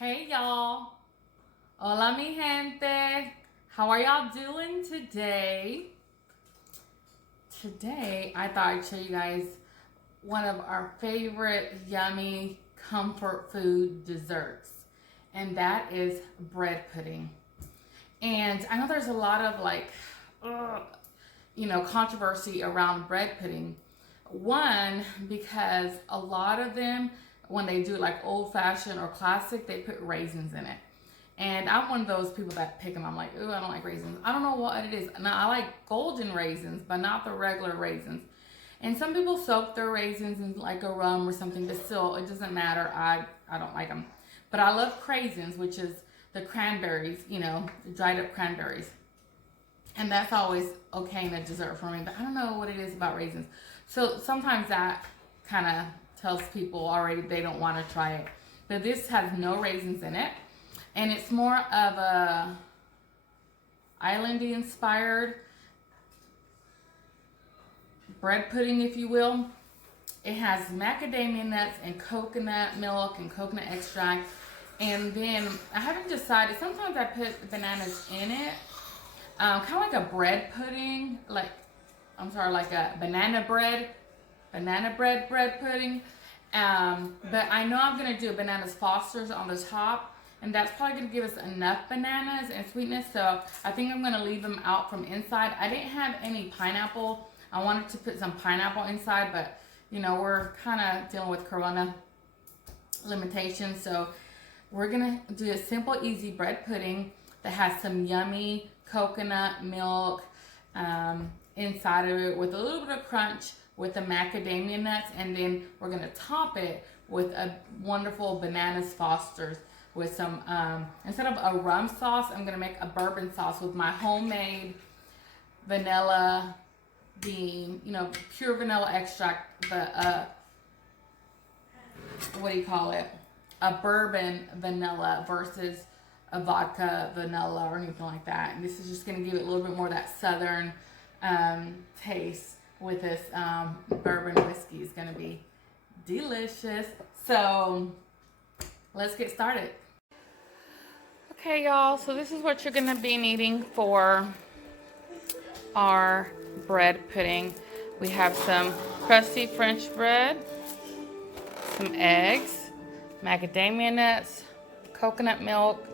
Hey y'all. Hola mi gente. How are y'all doing today? Today I thought I'd show you guys one of our favorite yummy comfort food desserts. And that is bread pudding. And I know there's a lot of controversy around bread pudding. One, because a lot of them, when they do like old fashioned or classic, they put raisins in it. And I'm one of those people that pick them. I'm like, ooh, I don't like raisins. I don't know what it is. Now, I like golden raisins, but not the regular raisins. And some people soak their raisins in like a rum or something, but still, it doesn't matter. I don't like them. But I love craisins, which is the cranberries, the dried up cranberries. And that's always okay in a dessert for me, but I don't know what it is about raisins. So sometimes that kind of tells people already they don't want to try it. But this has no raisins in it. And it's more of a islandy inspired bread pudding, if you will. It has macadamia nuts and coconut milk and coconut extract. And then I haven't decided, sometimes I put bananas in it. Kind of like a bread pudding, like a banana bread pudding. But I know I'm gonna do bananas Foster's on the top, and that's probably gonna give us enough bananas and sweetness. So I think I'm gonna leave them out from inside. I didn't have any pineapple. I wanted to put some pineapple inside, but we're kind of dealing with Corona limitations, so we're gonna do a simple, easy bread pudding that has some yummy coconut milk inside of it with a little bit of crunch with the macadamia nuts, and then we're gonna top it with a wonderful bananas Foster's with some instead of a rum sauce, I'm gonna make a bourbon sauce with my homemade vanilla bean, pure vanilla extract, but what do you call it? A bourbon vanilla versus a vodka vanilla or anything like that. And this is just going to give it a little bit more of that southern taste with this bourbon whiskey. Is going to be delicious. So let's get started. Okay, y'all. So this is what you're going to be needing for our bread pudding. We have some crusty French bread, some eggs, macadamia nuts, coconut milk,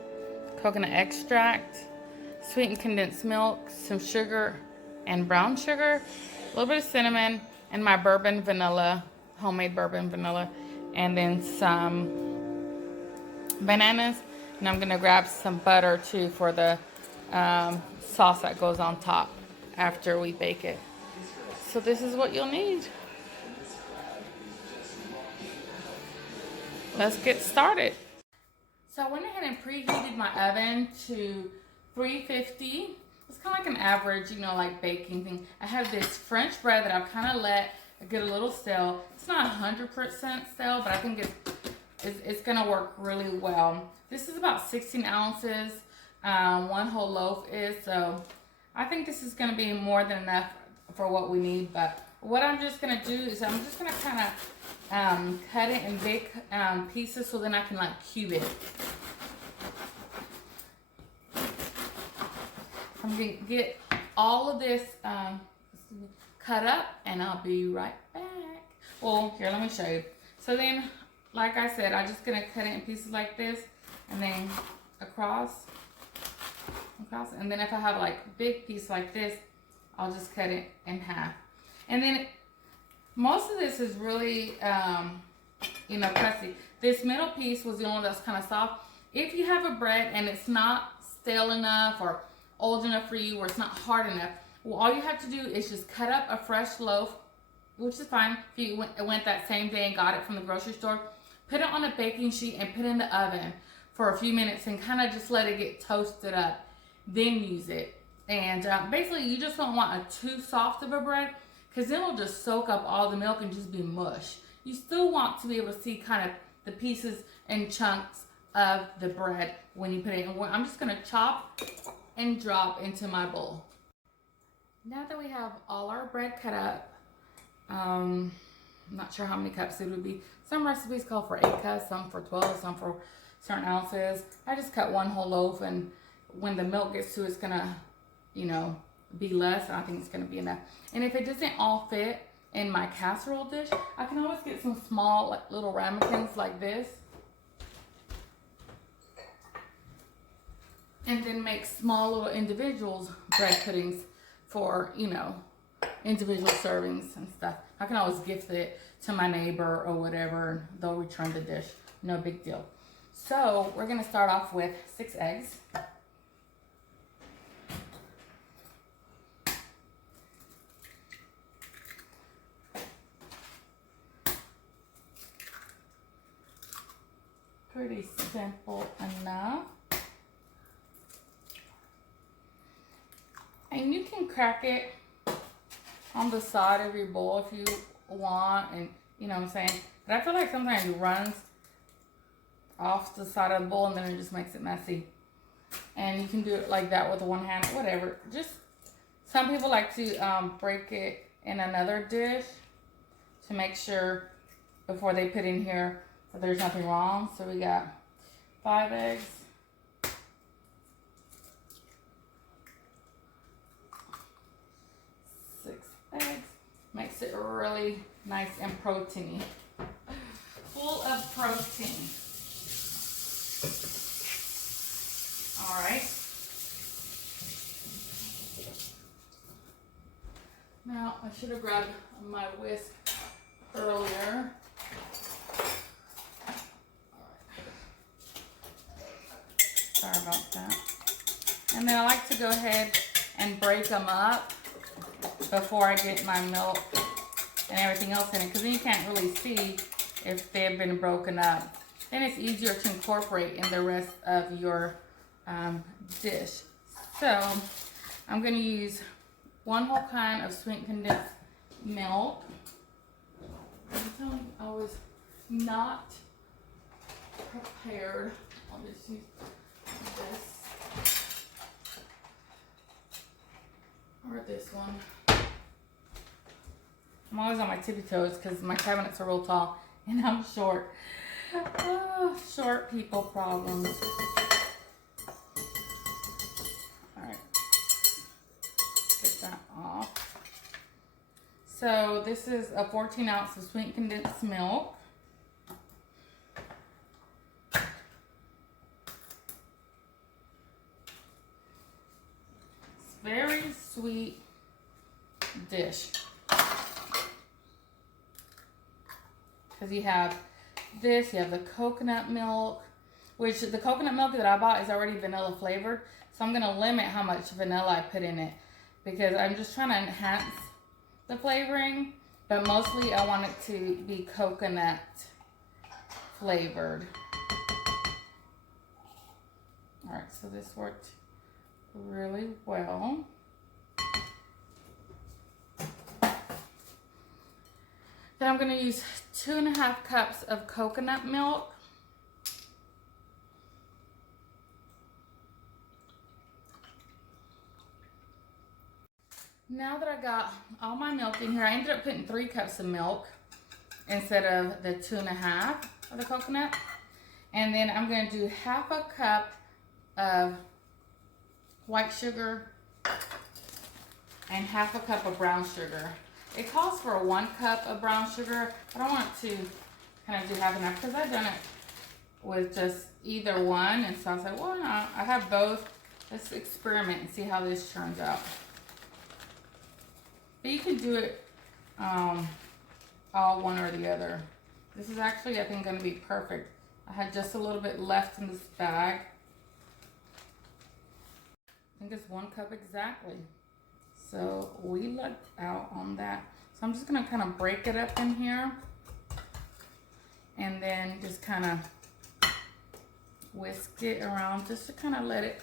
coconut extract, sweetened condensed milk, some sugar and brown sugar, a little bit of cinnamon, and my bourbon vanilla, homemade bourbon vanilla, and then some bananas. And I'm gonna grab some butter too for the sauce that goes on top after we bake it. So this is what you'll need. Let's get started. So I went ahead and preheated my oven to 350. It's kind of like an average, like baking thing. I have this French bread that I've kind of let get a little stale. It's not 100% stale, but I think it's going to work really well. This is about 16 ounces, one whole loaf is. So I think this is going to be more than enough for what we need. But what I'm just going to do is I'm just going to kind of cut it in big pieces so then I can cube it. I'm going to get all of this cut up and I'll be right back. Well, here, let me show you. So then, like I said, I'm just going to cut it in pieces like this and then across. And then if I have a big piece like this, I'll just cut it in half. And then most of this is really, crusty. This middle piece was the only one that's kind of soft. If you have a bread and it's not stale enough or old enough for you or it's not hard enough, well, all you have to do is just cut up a fresh loaf, which is fine if you went that same day and got it from the grocery store. Put it on a baking sheet and put it in the oven for a few minutes and kind of just let it get toasted up. Then use it. And basically, you just don't want too soft of a bread, because then it'll just soak up all the milk and just be mush. You still want to be able to see kind of the pieces and chunks of the bread when you put it in. I'm just going to chop and drop into my bowl. Now that we have all our bread cut up, I'm not sure how many cups it would be. Some recipes call for 8 cups, some for 12, some for certain ounces. I just cut one whole loaf, and when the milk gets to it's gonna, you know, be less. I think it's gonna be enough. And if it doesn't all fit in my casserole dish, I can always get some small, like, little ramekins like this, and then make small little individuals bread puddings for, you know, individual servings and stuff. I can always gift it to my neighbor or whatever, and they'll return the dish. No big deal. So we're gonna start off with 6 eggs. Pretty simple enough. And you can crack it on the side of your bowl if you want, and you know what I'm saying. But I feel like sometimes it runs off the side of the bowl and then it just makes it messy. And you can do it like that with one hand, whatever. Just, some people like to break it in another dish to make sure before they put in here that there's nothing wrong. So we got 5 eggs. 6 eggs. Makes it really nice and proteiny. Full of protein. Alright. Now, I should have grabbed my whisk earlier. Sorry about that. And then I like to go ahead and break them up before I get my milk and everything else in it, because then you can't really see if they've been broken up. Then it's easier to incorporate in the rest of your dish. So I'm going to use 1 whole can of sweet condensed milk. I was not prepared. I'll just use this or this one. I'm always on my tippy toes because my cabinets are real tall and I'm short. Oh, short people problems. Alright, get that off. So this is a 14 ounce of sweet condensed milk. It's very sweet dish. Because you have this, you have the coconut milk, which the coconut milk that I bought is already vanilla flavored. So I'm going to limit how much vanilla I put in it because I'm just trying to enhance the flavoring, but mostly I want it to be coconut flavored. All right, so this worked really well. Then I'm going to use 2.5 cups of coconut milk. Now that I got all my milk in here, I ended up putting 3 cups of milk instead of the 2.5 of the coconut. And then I'm going to do 1/2 cup of white sugar and 1/2 cup of brown sugar. It calls for 1 cup of brown sugar, but I want to kind of do 1/2 because I've done it with just either one. And so I said, well, no, I have both. Let's experiment and see how this turns out. But you can do it all one or the other. This is actually, I think, going to be perfect. I had just a little bit left in this bag. I think it's 1 cup exactly. So we lucked out on that. So I'm just going to kind of break it up in here. And then just kind of whisk it around just to kind of let it,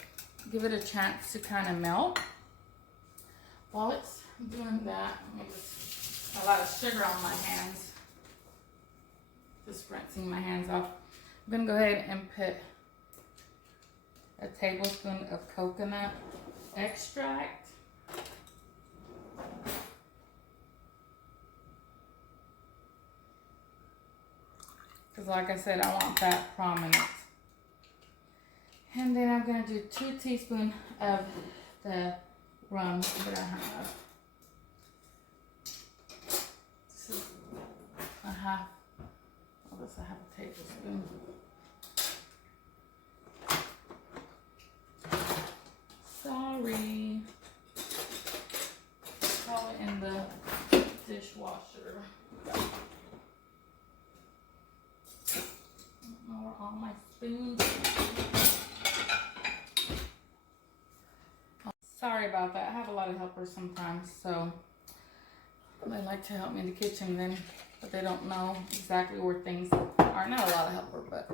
give it a chance to kind of melt. While it's doing that, a lot of sugar on my hands. Just rinsing my hands off. I'm going to go ahead and put a tablespoon of coconut extract. Because like I said, I want that prominent. I'm gonna do 2 teaspoons of the rum that I have. This is a half, well, this is a half a tablespoon. Sorry. Probably in the dishwasher. I don't know where all my spoons are. Sorry about that. I have a lot of helpers sometimes, so they like to help me in the kitchen then, but they don't know exactly where things are. Not a lot of helper, but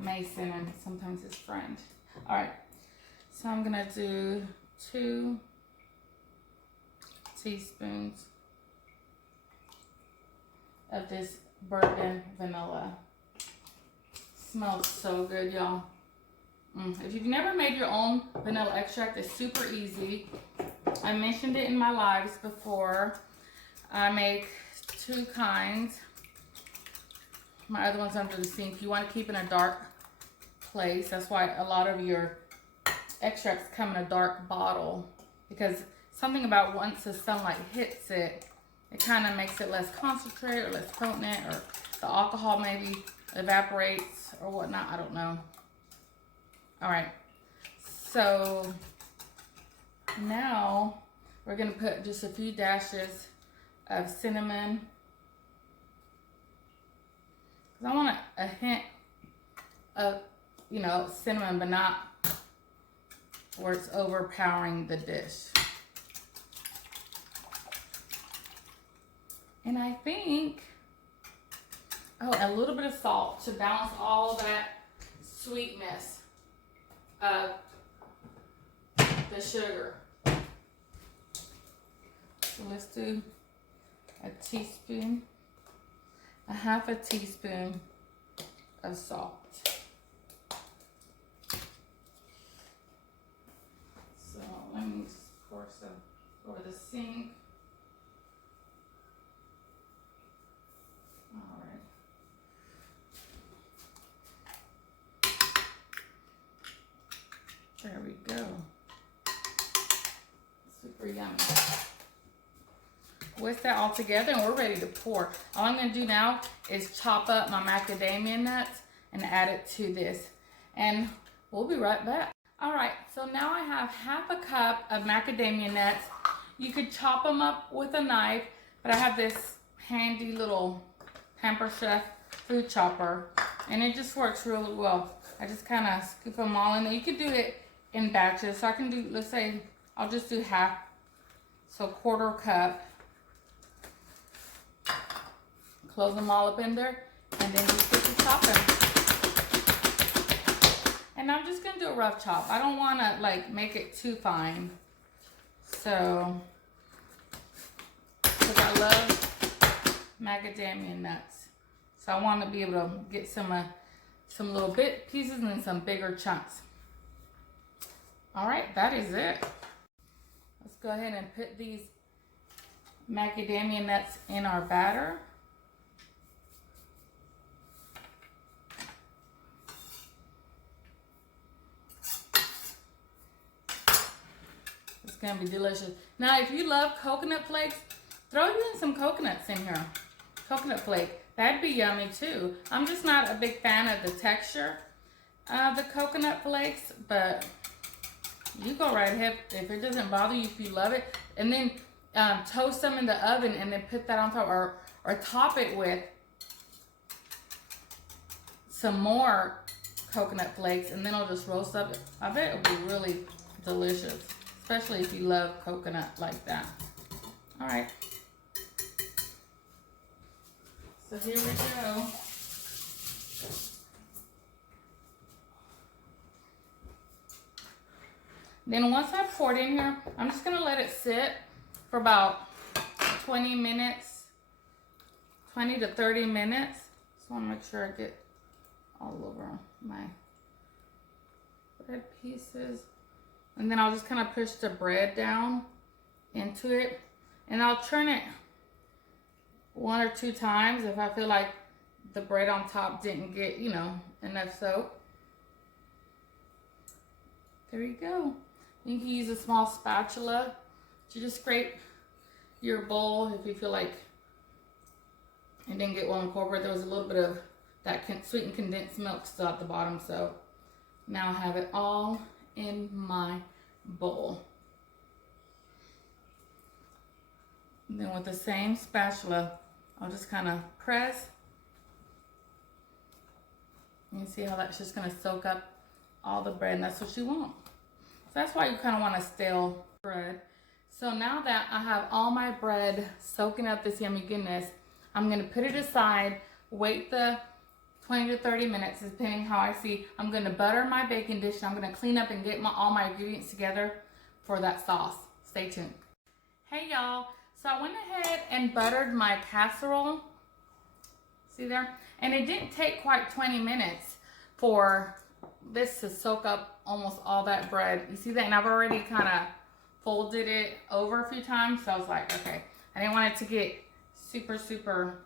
Mason and sometimes his friend. All right, so I'm gonna do 2 teaspoons of this bourbon vanilla. Smells so good, y'all. If you've never made your own vanilla extract, it's super easy. I mentioned it in my lives before. I make 2 kinds. My other one's under the sink. You want to keep in a dark place. That's why a lot of your extracts come in a dark bottle, because something about once the sunlight hits it, it kind of makes it less concentrated or less potent, or the alcohol maybe evaporates or whatnot. I don't know. All right, so now we're gonna put just a few dashes of cinnamon. I want a hint of, you know, cinnamon, but not where it's overpowering the dish. And I think, oh, a little bit of salt to balance all that sweetness of the sugar. So let's do a teaspoon, a half a teaspoon of salt. So let me pour some over the sink. All right. There we go. Super yummy. With that all together, and we're ready to pour. All I'm going to do now is chop up my macadamia nuts and add it to this. And we'll be right back. All right, so now I have half a cup of macadamia nuts. You could chop them up with a knife, but I have this handy little Pamper Chef food chopper, and it just works really well. I just kind of scoop them all in there. You could do it in batches. So I can do, let's say, I'll just do half, so 1/4 cup. Close them all up in there, and then just get to chopping. And I'm just gonna do a rough chop. I don't wanna like make it too fine. So, because I love macadamia nuts. So I want to be able to get some little bit pieces and then some bigger chunks. All right, that is it. Let's go ahead and put these macadamia nuts in our batter. It's gonna be delicious. Now, if you love coconut flakes, throw in some coconuts in here. Coconut flake, that'd be yummy too. I'm just not a big fan of the texture of the coconut flakes, but you go right ahead if it doesn't bother you, if you love it. And then toast them in the oven and then put that on top, or top it with some more coconut flakes, and then I'll just roast up. I bet it'll be really delicious, especially if you love coconut like that. All right. So here we go. Then once I pour it in here, I'm just gonna let it sit for about 20 minutes, 20 to 30 minutes. Just wanna make sure I get all over my bread pieces. And then I'll just kind of push the bread down into it. And I'll turn it 1 or 2 times if I feel like the bread on top didn't get, you know, enough soak. there you go. You can use a small spatula to just scrape your bowl if you feel like it didn't get well incorporated. There was a little bit of that sweetened condensed milk still at the bottom, so now I have it all in my bowl. And then with the same spatula, I'll just kind of press. You can see how that's just going to soak up all the bread, and that's what you want. So that's why you kind of want a stale bread. So now that I have all my bread soaking up this yummy goodness, I'm going to put it aside, wait the 20 to 30 minutes, depending how I see. I'm going to butter my baking dish. I'm going to clean up and get all my ingredients together for that sauce. Stay tuned. Hey y'all, so I went ahead and buttered my casserole. See there? And it didn't take quite 20 minutes for this to soak up almost all that bread. You see that? And I've already kind of folded it over a few times. So I was like, okay, I didn't want it to get super, super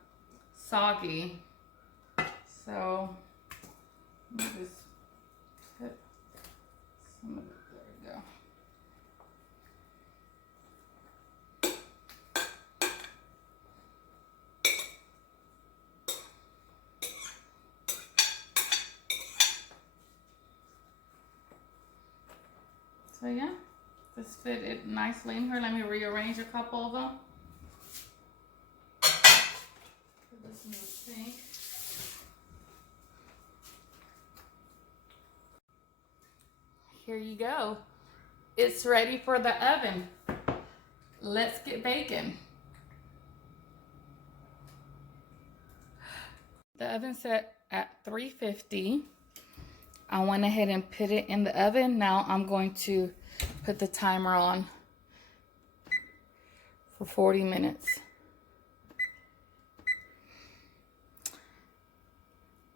soggy. So let me just put some of it. There we go. So yeah, this fit it nicely in here. Let me rearrange a couple of them. Put this in the sink. Here you go. It's ready for the oven. Let's get baking. The oven set at 350. I went ahead and put it in the oven. Now I'm going to put the timer on for 40 minutes.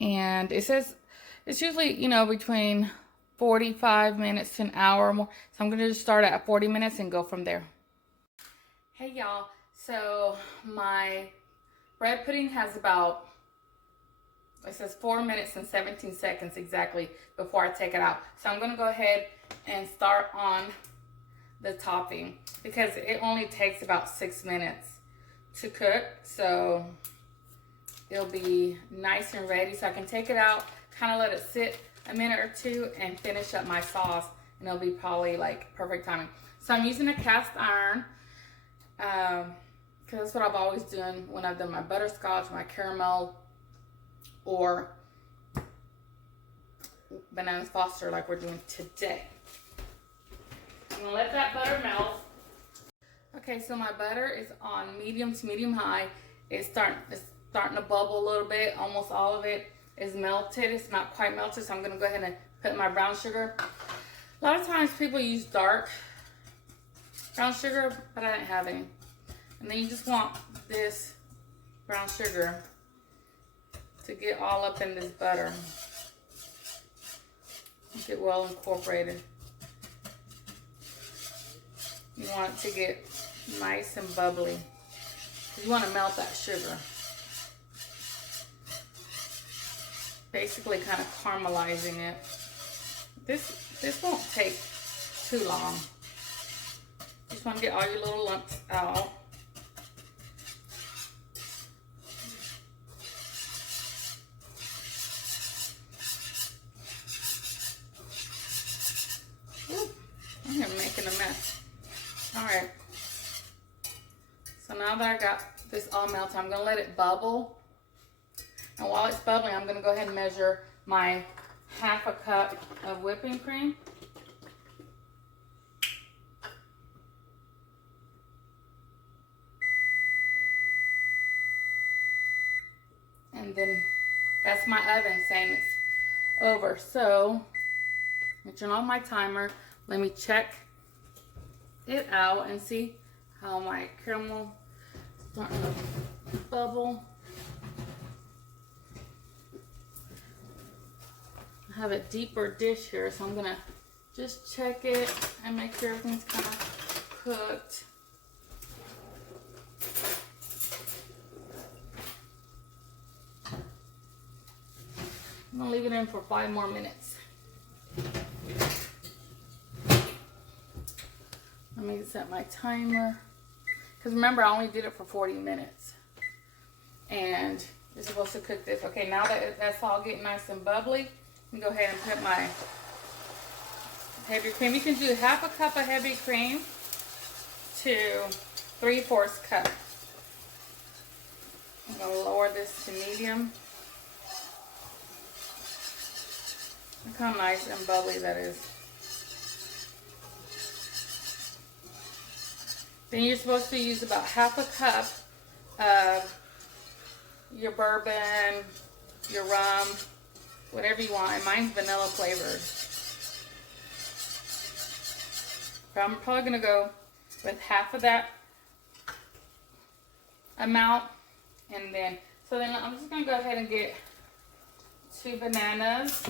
And it says it's usually, you know, between 45 minutes to an hour or more. So I'm going to just start at 40 minutes and go from there. Hey y'all, so my bread pudding has about, it says 4 minutes and 17 seconds exactly before I take it out. So I'm going to go ahead and start on the topping because it only takes about 6 minutes to cook. So it'll be nice and ready. So I can take it out, kind of let it sit a minute or two and finish up my sauce. And it'll be probably like perfect timing. So I'm using a cast iron because that's what I've always done when I've done my butterscotch, my caramel, or bananas Foster like we're doing today. I'm gonna let that butter melt. Okay, so my butter is on medium to medium high. It's starting to bubble a little bit. Almost all of it is melted. It's not quite melted, so I'm gonna go ahead and put my brown sugar. A lot of times people use dark brown sugar, but I didn't have any. And then you just want this brown sugar to get all up in this butter. Get well incorporated. You want it to get nice and bubbly. You want to melt that sugar. Basically kind of caramelizing it. This won't take too long. Just want to get all your little lumps out. I'm making a mess. Alright. So now that I got this all melted, I'm going to let it bubble. And while it's bubbling, I'm going to go ahead and measure my half a cup of whipping cream. And then that's my oven saying it's over. So I'm going to turn on my timer. Let me check it out and see how my caramel is starting to bubble. I have a deeper dish here, so I'm gonna just check it and make sure everything's kind of cooked. I'm gonna leave it in for 5 more minutes. Let me set my timer. Because remember, I only did it for 40 minutes. And you're supposed to cook this. Okay, now that that's all getting nice and bubbly, I'm go ahead and put my heavy cream. You can do half a cup of heavy cream to 3/4 cup. I'm going to lower this to medium. Look how nice and bubbly that is. Then you're supposed to use about half a cup of your bourbon, your rum, whatever you want. And mine's vanilla flavored. But I'm probably going to go with half of that amount. And then, so then I'm just going to go ahead and get 2 bananas.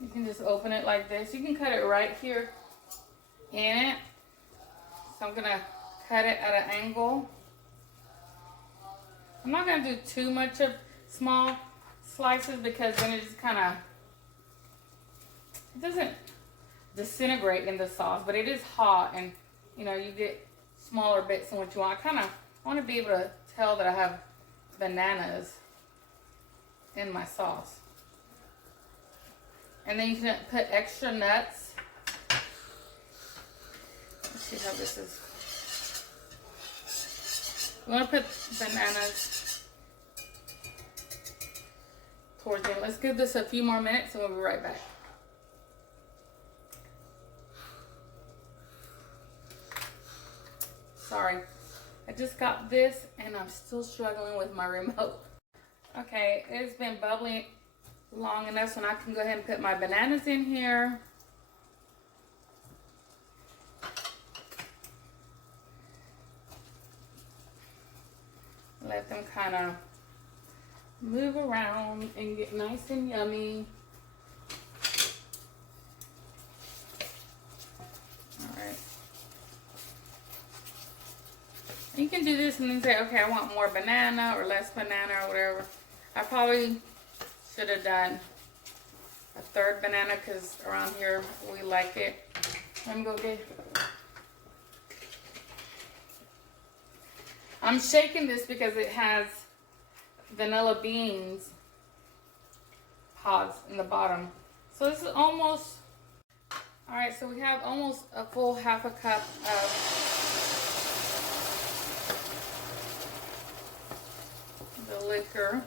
You can just open it like this. You can cut it right here in it. So I'm going to cut it at an angle. I'm not going to do too much of small slices because then it just kind of, it doesn't disintegrate in the sauce, but it is hot and you know, you get smaller bits than what you want. I kind of want to be able to tell that I have bananas in my sauce. And then you can put extra nuts. Let's see how this is. You want to put bananas towards the end. Let's give this a few more minutes and we'll be right back. Sorry, I just got this and I'm still struggling with my remote. Okay, it's been bubbling long enough so now I can go ahead and put my bananas in here. Let them kind of move around and get nice and yummy. Alright. You can do this and then say, okay, I want more banana or less banana or whatever. I probably should have done a 3rd banana because around here we like it. Let me go get. I'm shaking this because it has vanilla beans pods in the bottom. So this is almost, all right, so we have almost a full half a cup of the liquor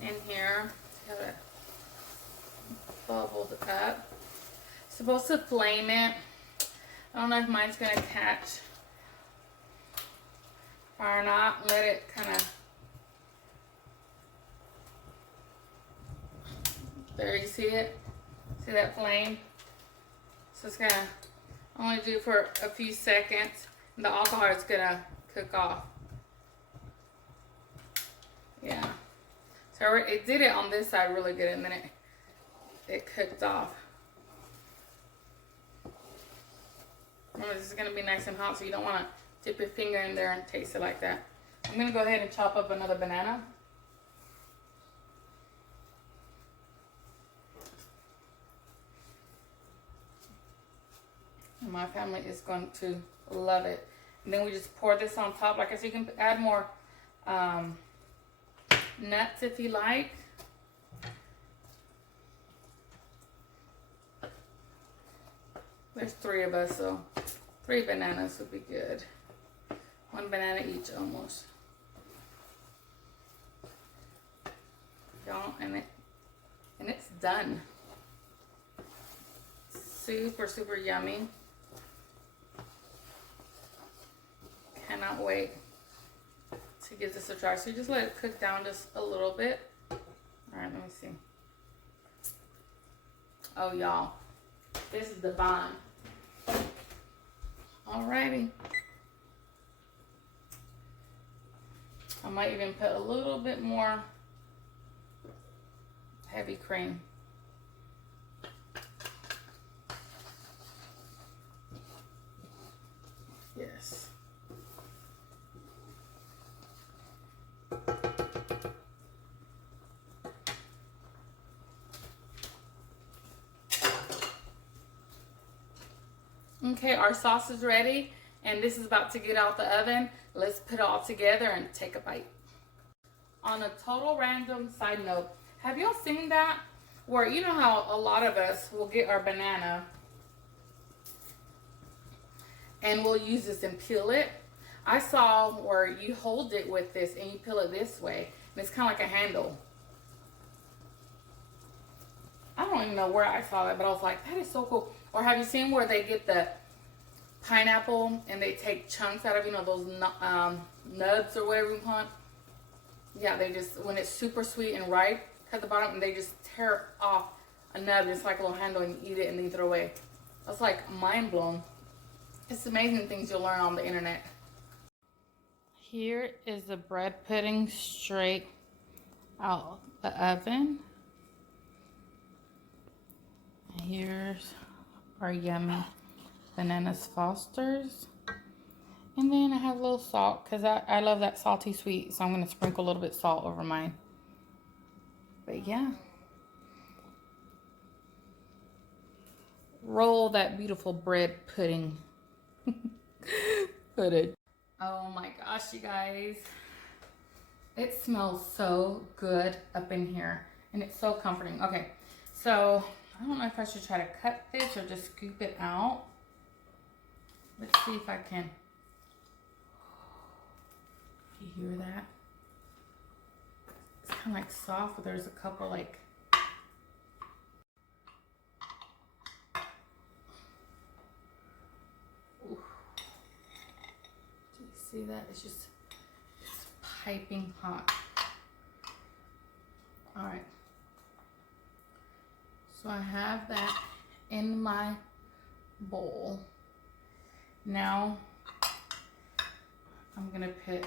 in here. Have it bubbled up. Supposed to flame it. I don't know if mine's gonna catch or not. Let it kind of. There, you see it? See that flame? So it's gonna only do for a few seconds. And the alcohol is gonna cook off. Yeah. So it did it on this side really good, and then it cooked off. Remember, this is gonna be nice and hot, so you don't want to dip your finger in there and taste it like that. I'm gonna go ahead and chop up another banana. And my family is going to love it. And then we just pour this on top. Like I said, you can add more nuts if you like. There's 3 of us, so 3 bananas would be good. 1 banana each almost. Y'all, and it's done. Super, super yummy. Cannot wait to give this a try. So you just let it cook down just a little bit. All right, let me see. Oh, y'all, this is divine. Alrighty. I might even put a little bit more heavy cream. Yes. Okay, our sauce is ready and this is about to get out the oven. Let's put it all together and take a bite. On a total random side note, have y'all seen that? Where you know how a lot of us will get our banana and we'll use this and peel it. I saw where you hold it with this and you peel it this way and it's kind of like a handle. I don't even know where I saw that, but I was like, that is so cool. Or have you seen where they get the pineapple and they take chunks out of, you know, those nubs or whatever you call it? Yeah, they just, when it's super sweet and ripe, cut the bottom and they just tear off a nub. It's like a little handle and you eat it and then you throw it away. That's like mind blown. It's amazing things you'll learn on the internet. Here is the bread pudding straight out the oven. Here's our yummy bananas Fosters. And then I have a little salt because I love that salty sweet. So I'm going to sprinkle a little bit salt over mine. But yeah. Roll that beautiful bread pudding. Pudding. Oh my gosh, you guys. It smells so good up in here. And it's so comforting. Okay, so I don't know if I should try to cut this or just scoop it out. Let's see if I can. You hear that? It's kind of like soft, but there's a couple like. Ooh. Do you see that? It's piping hot. All right. So I have that in my bowl. Now I'm gonna put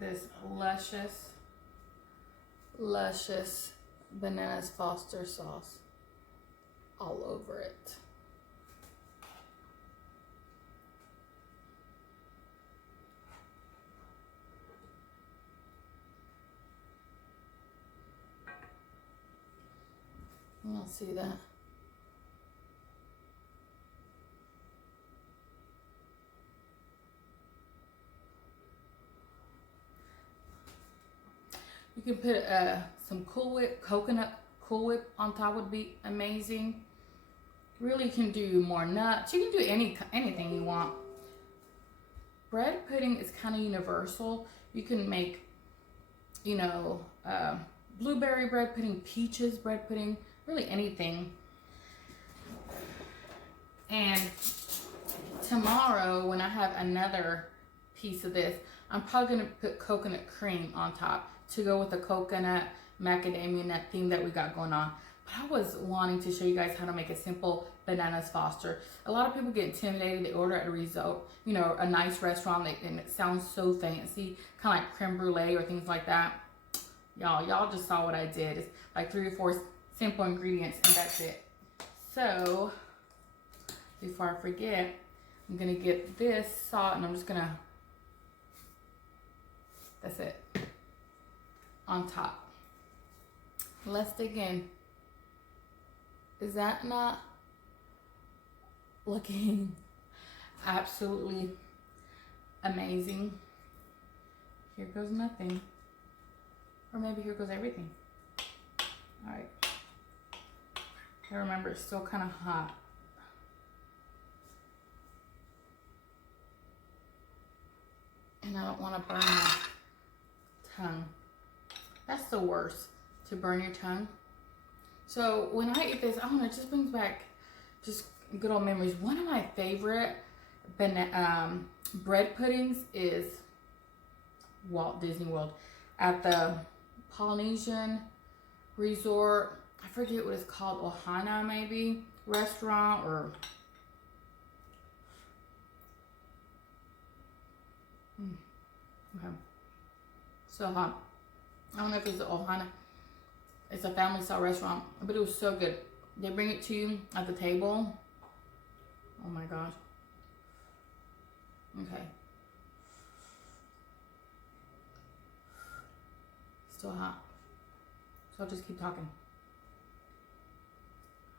this luscious bananas Foster sauce all over it. You'll see that. You can put some Cool Whip, coconut Cool Whip on top would be amazing. Really can do more nuts. You can do anything you want. Bread pudding is kind of universal. You can make, you know, blueberry bread pudding, peaches bread pudding, really anything. And tomorrow when I have another piece of this, I'm probably gonna put coconut cream on top to go with the coconut macadamia nut theme that we got going on. But I was wanting to show you guys how to make a simple bananas Foster. A lot of people get intimidated. They order at a resort, you know, a nice restaurant, and it sounds so fancy, kind of like creme brulee or things like that. Y'all just saw what I did. It's like 3 or 4 simple ingredients and that's it. So before I forget, I'm gonna get this salt and I'm just gonna, that's it, on top. Let's dig in. Is that not looking absolutely amazing? Here goes nothing. Or maybe here goes everything. All right. I remember it's still kind of hot. And I don't want to burn my tongue. That's the worst, to burn your tongue. So when I eat this, I don't know, it just brings back just good old memories. One of my favorite bread puddings is Walt Disney World. At the Polynesian resort, I forget what it's called, Ohana maybe, restaurant or... Okay. So hot. I don't know if it's the Ohana. It's a family style restaurant, but it was so good. They bring it to you at the table. Oh my gosh. Okay. Still hot. So I'll just keep talking.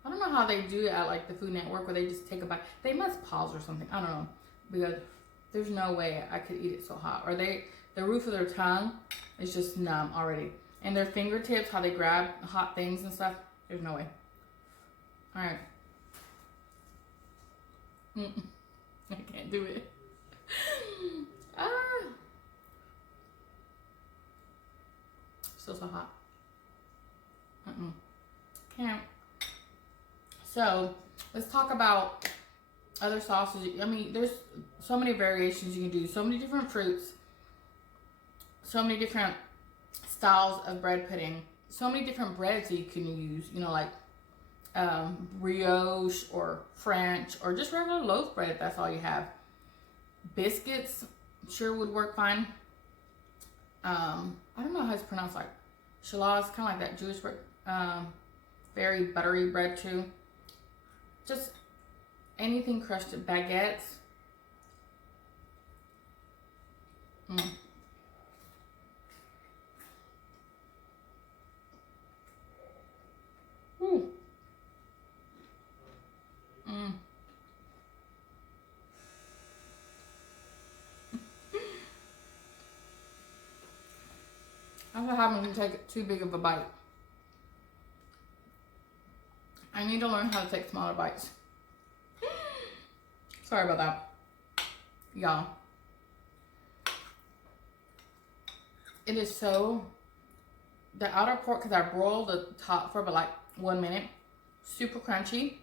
I don't know how they do it at like the Food Network where they just take a bite. They must pause or something. I don't know. Because there's no way I could eat it so hot. Or the roof of their tongue is just numb already. And their fingertips, how they grab hot things and stuff, there's no way. All right. I can't do it. Ah. Still so hot. Can't. So let's talk about other sauces. I mean, there's so many variations you can do. So many different fruits. So many different styles of bread pudding. So many different breads that you can use. You know, like brioche or French or just regular loaf bread if that's all you have. Biscuits sure would work fine. I don't know how it's pronounced, like shalaz, kind of like that Jewish bread. Very buttery bread too. Just anything crushed, baguettes. Ooh. I'm not having to take too big of a bite. I need to learn how to take smaller bites. Sorry about that, y'all. It is so, the outer part, because I broiled the top for about like 1 minute, super crunchy,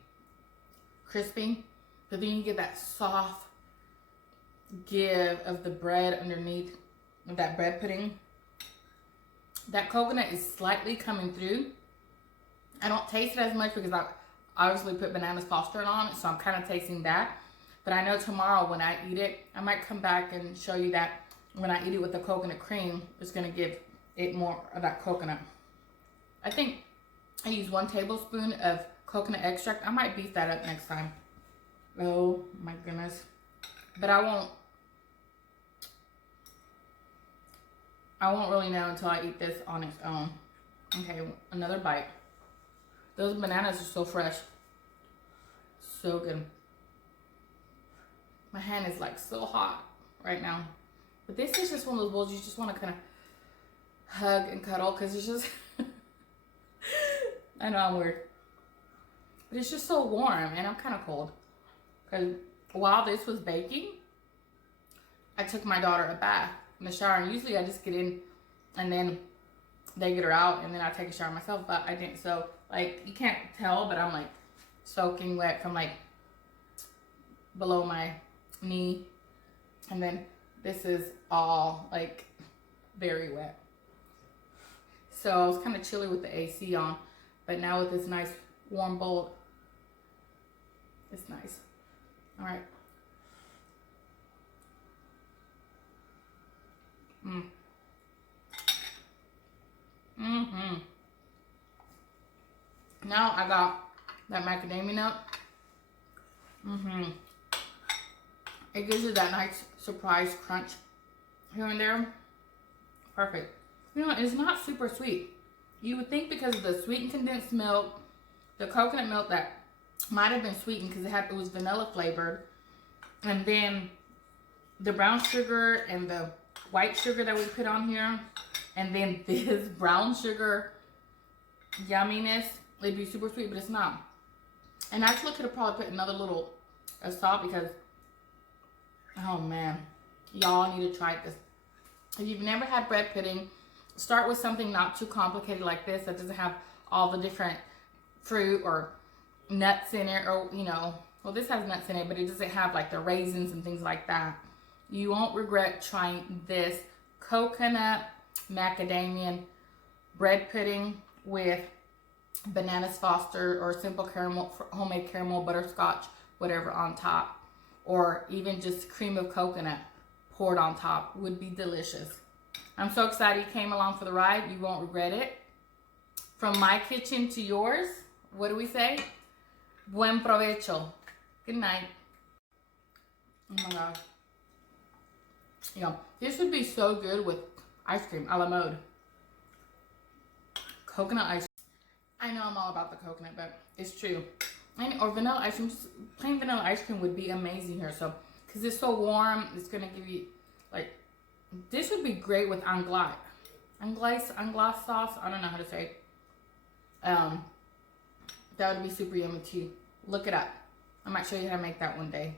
crispy, but then you get that soft give of the bread underneath of that bread pudding. That coconut is slightly coming through. I don't taste it as much because I obviously put bananas foster on it, so I'm kind of tasting that. But I know tomorrow when I eat it, I might come back and show you that when I eat it with the coconut cream, it's going to give it more of that coconut. I think I use 1 tablespoon of coconut extract. I might beef that up next time. Oh my goodness. But I won't really know until I eat this on its own. Okay, another bite. Those bananas are so fresh. So good. My hand is like so hot right now. But this is just one of those bowls you just want to kind of hug and cuddle because it's just... I know I'm weird. But it's just so warm and I'm kind of cold. Because while this was baking, I took my daughter a bath in the shower. And usually I just get in and then they get her out and then I take a shower myself. But I didn't. So like you can't tell, but I'm like soaking wet from like below my knee. And then this is all like very wet. So I was kind of chilly with the AC on. But now with this nice warm bowl, it's nice. All right. Now I got that macadamia nut. It gives you that nice surprise crunch here and there. Perfect. You know, it's not super sweet. You would think because of the sweetened condensed milk, the coconut milk that might have been sweetened because it was vanilla flavored, and then the brown sugar and the white sugar that we put on here, and then this brown sugar yumminess, it'd be super sweet, but it's not. And I actually could have probably put another little of salt because, oh man, y'all need to try this. If you've never had bread pudding, start with something not too complicated like this that doesn't have all the different fruit or nuts in it, or you know, well, this has nuts in it, but it doesn't have like the raisins and things like that. You won't regret trying this coconut macadamia bread pudding with bananas foster or simple caramel, homemade caramel, butterscotch, whatever on top, or even just cream of coconut poured on top. Would be delicious. I'm so excited you came along for the ride. You won't regret it. From my kitchen to yours, what do we say? Buen provecho. Good night. Oh my God. You know, this would be so good with ice cream a la mode. Coconut ice cream. I know I'm all about the coconut, but it's true. And, or vanilla ice cream, just plain vanilla ice cream would be amazing here. So, because it's so warm, it's going to give you, like, this would be great with anglaise sauce. I don't know how to say it. That would be super yummy too. Look it up. I might show you how to make that one day.